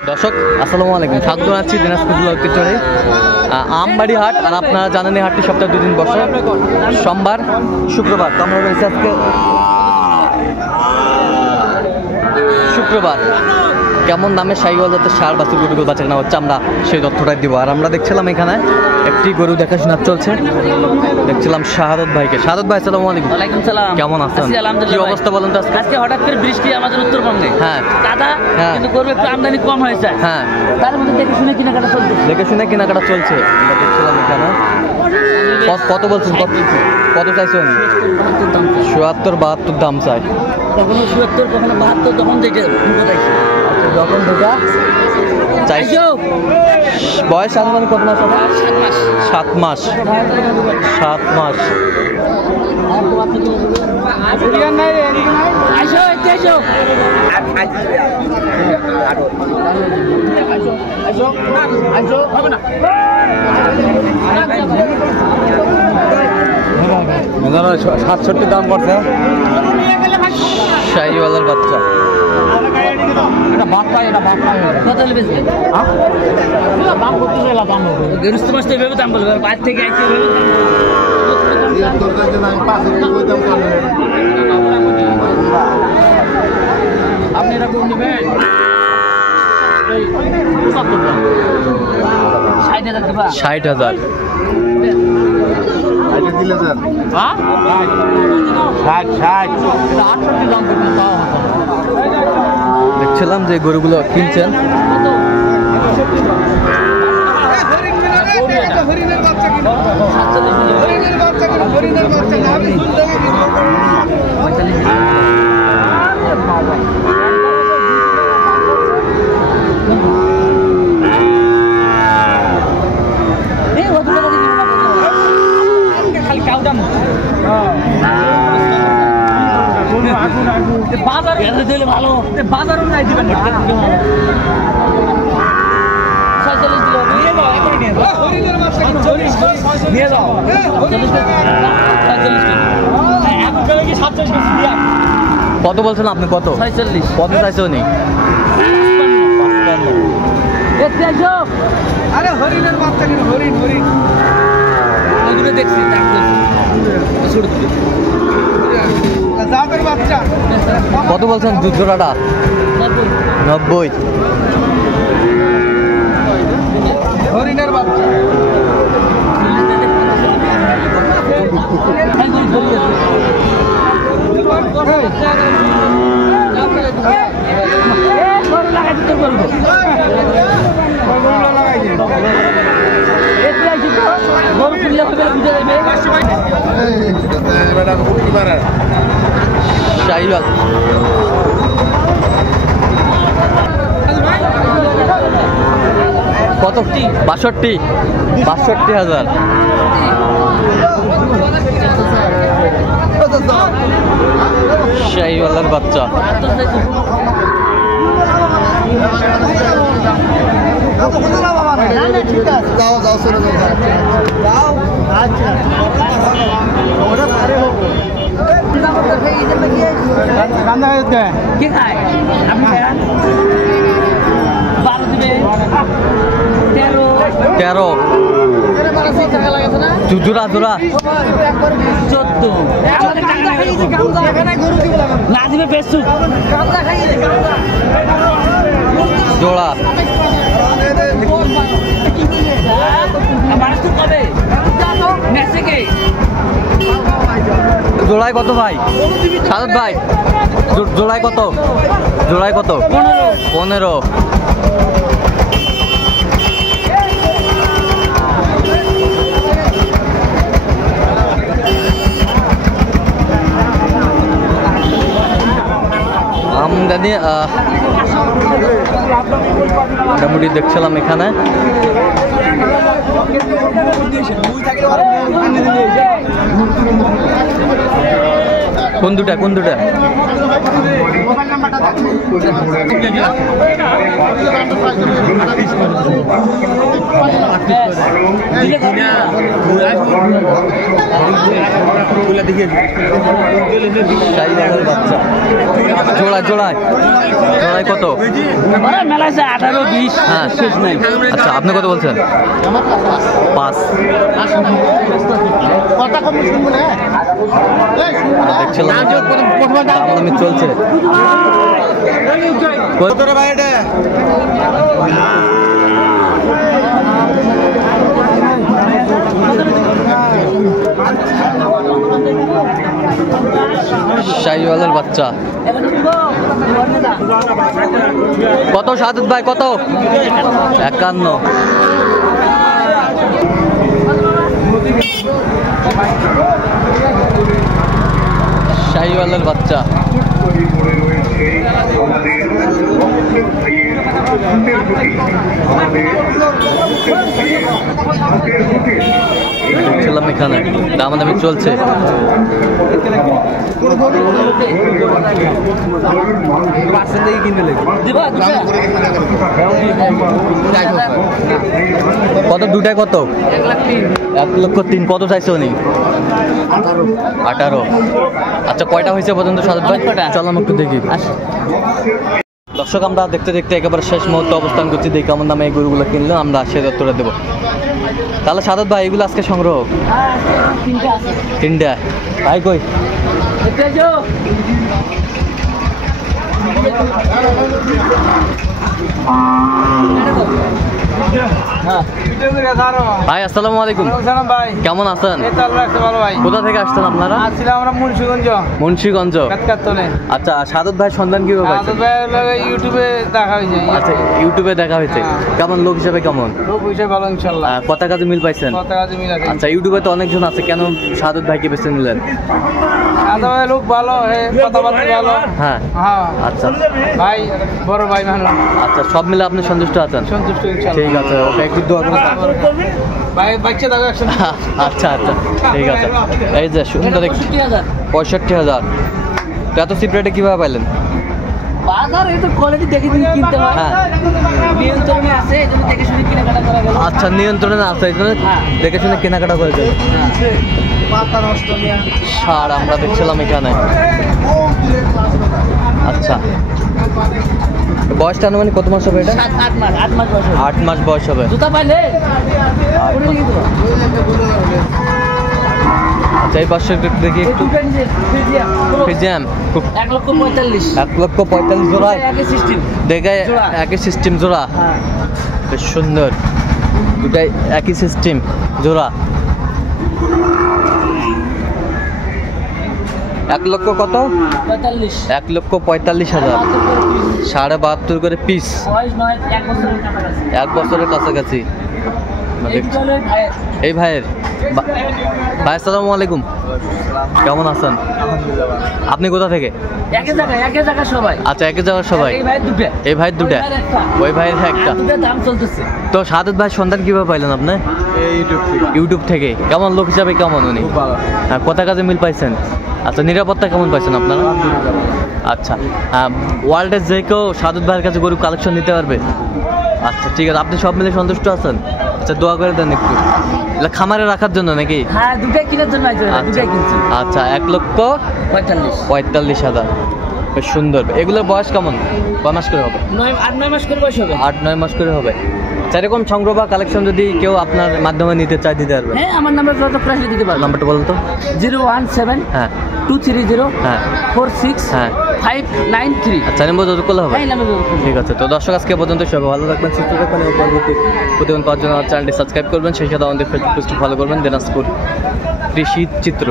দর্শক আসসালামু আলাইকুম, স্বাগত জানাচ্ছি দিনাজপুর জেলার ঐতিহ্যবাহী আমবাড়ি হাট। আর আপনারা জানেন এই হাটটি সপ্তাহে 2 দিন বসে, সোমবার শুক্রবার। তো আমরা রয়েছি আজকে শুক্রবার। কেমন দামে শাহিওয়াল জাতের ষাঁড় বাছুর গরুগুলো বাচ্চা কেনা হচ্ছে আমরা সেই তথ্যটাই দিব। আর আমরা দেখছিলাম এখানে একটি গরু দেখাশোনা চলছে, দেখছিলাম শাহাদত ভাইকে। শাহাদত ভাই আসসালামু আলাইকুম। ওয়ালাইকুম সালাম। কেমন আছেন? কি অবস্থা বলেন তো? আজকে হঠাৎ করে বৃষ্টি আমাদের উত্তরবঙ্গে, হ্যাঁ কাদা, কিন্তু গরু একটু আমদানি কম হয়েছে। হ্যাঁ, তার মধ্যে দেখে শুনে কেনাকাটা চলছে। আমরা দেখছিলাম এখানে। কত বলছেন? কত চাইছেন? 70-72 দাম চাই। কখনো 70, কখনো 72, তখন দেখে যখন দেখা চাইছো। বয়স আনুমানিক কত মাস হবে? 7 মাস। 7 মাস। $67 দাম করছে শাহিওয়ালের বাচ্চা। আপনি এটা কোন নেবেন? 60,000 দেখছিলাম যে গরুগুলো কিনছেন। ভালো বাজারও নাই দিবেন কত বলছেন আপনি? কত? 46। কত চাইছো নি? আরে হরিণের বাচ্চা কিনা, হরিণ ওগুলো দেখছি বাচ্চা। কত বলছেন জোড়াটা? 90। হরিণের বাচ্চা। শাহিওয়াল কত? 62,000। শাহিওয়ালের বাচ্চা। কি খায়? 12 দিবে, 13 জোড়া 14 না দিবে বেশু জোড়া। জোড়ায় কত ভাই? সাদত ভাই জোড়ায় কত? 15। আমদানি মোটামুটি দেখছিলাম এখানে। কোন দুটা কোন দুটা? শাহিওয়ালের বাচ্চা জোড়ায় জোড়ায় জোড়ায় কত? মেলা আছে 18-20। হ্যাঁ শেষ নাই। আচ্ছা আপনি কত বলছেন? 5। দেখছিলাম দামাদামি চলছে। শাহিওয়ালের বাচ্চা কত সাদত ভাই কত? 51। শাহিওয়ালের বাচ্চা দেখছিলাম এখানে দামাদামি চলছে। কত দুটায় কত? 1,03,000। কত চাইছে উনি? 18। আচ্ছা কয়টা হয়েছে পর্যন্ত সাদত ভাই? চল আমি একটু দেখি। দর্শক আমরা দেখতে দেখতে একেবারে শেষ মুহূর্তে অবস্থান করছি। দেখি কেমন দামে এই গরুগুলো কিনলাম, আমরা সে দত্তরা দেবো। তাহলে সাদত ভাই এগুলো আজকে সংগ্রহ? 3টা। ভাই কই? ভাই আসসালামু আলাইকুম। ভাই কেমন আছেন? ভালো ভাই। কোথা থেকে আসছেন আপনারা? আসছিলাম আমরা মুন্সিগঞ্জ। মুন্সিগঞ্জ। কাতকাতলে। আচ্ছা সাদত ভাই সন্ধান কিভাবে পাইছেন? সাদত ভাই লাগে ইউটিউবে দেখা হয়েছে। আচ্ছা ইউটিউবে দেখা হয়েছে। কেমন লোক হিসেবে কেমন? লোক হিসেবে ভালো ইনশাআল্লাহ। কথা কাজে মিল পাইছেন? কথা কাজে মিল আছে। আচ্ছা ইউটিউবে তো অনেকজন আছে, কেন সাদত ভাইকে বেছে নিলেন? সাদত ভাই লোক ভালো, কথাবার্তা ভালো। হ্যাঁ হ্যাঁ আচ্ছা ভাই বড় ভাই মানুষ। আচ্ছা সব মিলে আপনি সন্তুষ্ট আছেন? সন্তুষ্ট ইনশাআল্লাহ। ঠিক আছে ওকে একটু দোয়া করে দাও। ভাই বাচ্চা দাও একসাথে। আচ্ছা আচ্ছা ঠিক আছে। এই যে সুন্দর 65,000। তো এত চিপ রেটে কিভাবে পাইলেন? বাজার এই তো কোয়ালিটি দেখে কিনতে হয়। হ্যাঁ নিয়ন্ত্রণে আছে, এই জন্য দেখে শুনে কেনাকাটা করা গেল। আচ্ছা নিয়ন্ত্রণে আছে, এই জন্য দেখে শুনে কেনাকাটা করে দেবেন। পাতা নষ্ট নিয়ে সার আমরা দেখছিলাম এখানে। আচ্ছা বয়সটা আনুমানিক কত মাস হবে এটা? 7-8 মাস 8 মাস বয়স। 8 মাস বয়স হবে। জুতা পাইলে আচ্ছা এই পাশে একটু দেখি একটু। ফিজিয়াম 1,45,000। 1,45,000 জোড়া। একই সিস্টেম। দেখে একই সিস্টেম জোড়া। হ্যাঁ বেশ সুন্দর, দুটাই একই সিস্টেম জোড়া। 1 লক্ষ কত? 45। 1,45,000। 72.5 করে পিস। বয়স নয় 1 বছরের কাছাকাছি। 1 বছরের কাছাকাছি। এই চলে ভাই। এই ভাইয়ের ভাই আসসালামু আলাইকুম। কেমন আছেন? আপনি কোথা থেকে? একই জায়গায় সবাই। আচ্ছা একই জায়গার সবাই। এই ভাই দুটো। এই ভাইয়ের দুটা, ওই ভাইয়ের একটা। দুটো দাম চলতেছে। তো সাদত ভাই সন্ধান কিভাবে পাইলেন আপনি? ইউটিউব থেকে। কেমন লোক হিসাবে কেমন উনি? হ্যাঁ কথা কাজে মিল পাইছেন? আচ্ছা নিরাপত্তা কেমন পাইছেন আপনারা? আচ্ছা ওয়ার্ল্ডের যে কেউ সাদত ভাইয়ের কাছে গরু কালেকশন নিতে পারবে? আচ্ছা ঠিক আছে, আপনি সব মিলে সন্তুষ্ট আছেন? আচ্ছা দোয়া করে দেন একটু। এটা খামারে রাখার জন্য নাকি? হ্যাঁ দুটাই কেনার জন্য আইছে, দুটাই কিনছি। আচ্ছা 1,45,000। বেশ সুন্দর। এগুলোর বয়স কেমন? কয় মাস করে হবে? 8-9 মাস করে বয়স হবে। 8-9 মাস করে হবে। সেরকম সংগ্রহ বা কালেকশন যদি কেউ আপনার মাধ্যমে নিতে চায় দিতে পারবে? হ্যাঁ আমার নাম্বার যত প্রাইসে দিতে পারবো। নাম্বারটা বলুন তো। 017 হ্যাঁ 230 হ্যাঁ 46 হ্যাঁ 593। আচ্ছা নম্বর যত করলে হবে? হ্যাঁ নাম্বার যত। ঠিক আছে। তো দর্শক আজকে পর্যন্ত সবাই ভালো থাকবেন, সুস্থ থাকবেন এবং পরবর্তী প্রতিদিন পাওয়ার জন্য আমার চ্যানেলটি সাবস্ক্রাইব করবেন, সেই সাথে আমাদের ফেসবুক পেজটি ফলো করবেন। দিনাজপুর কৃষি চিত্র।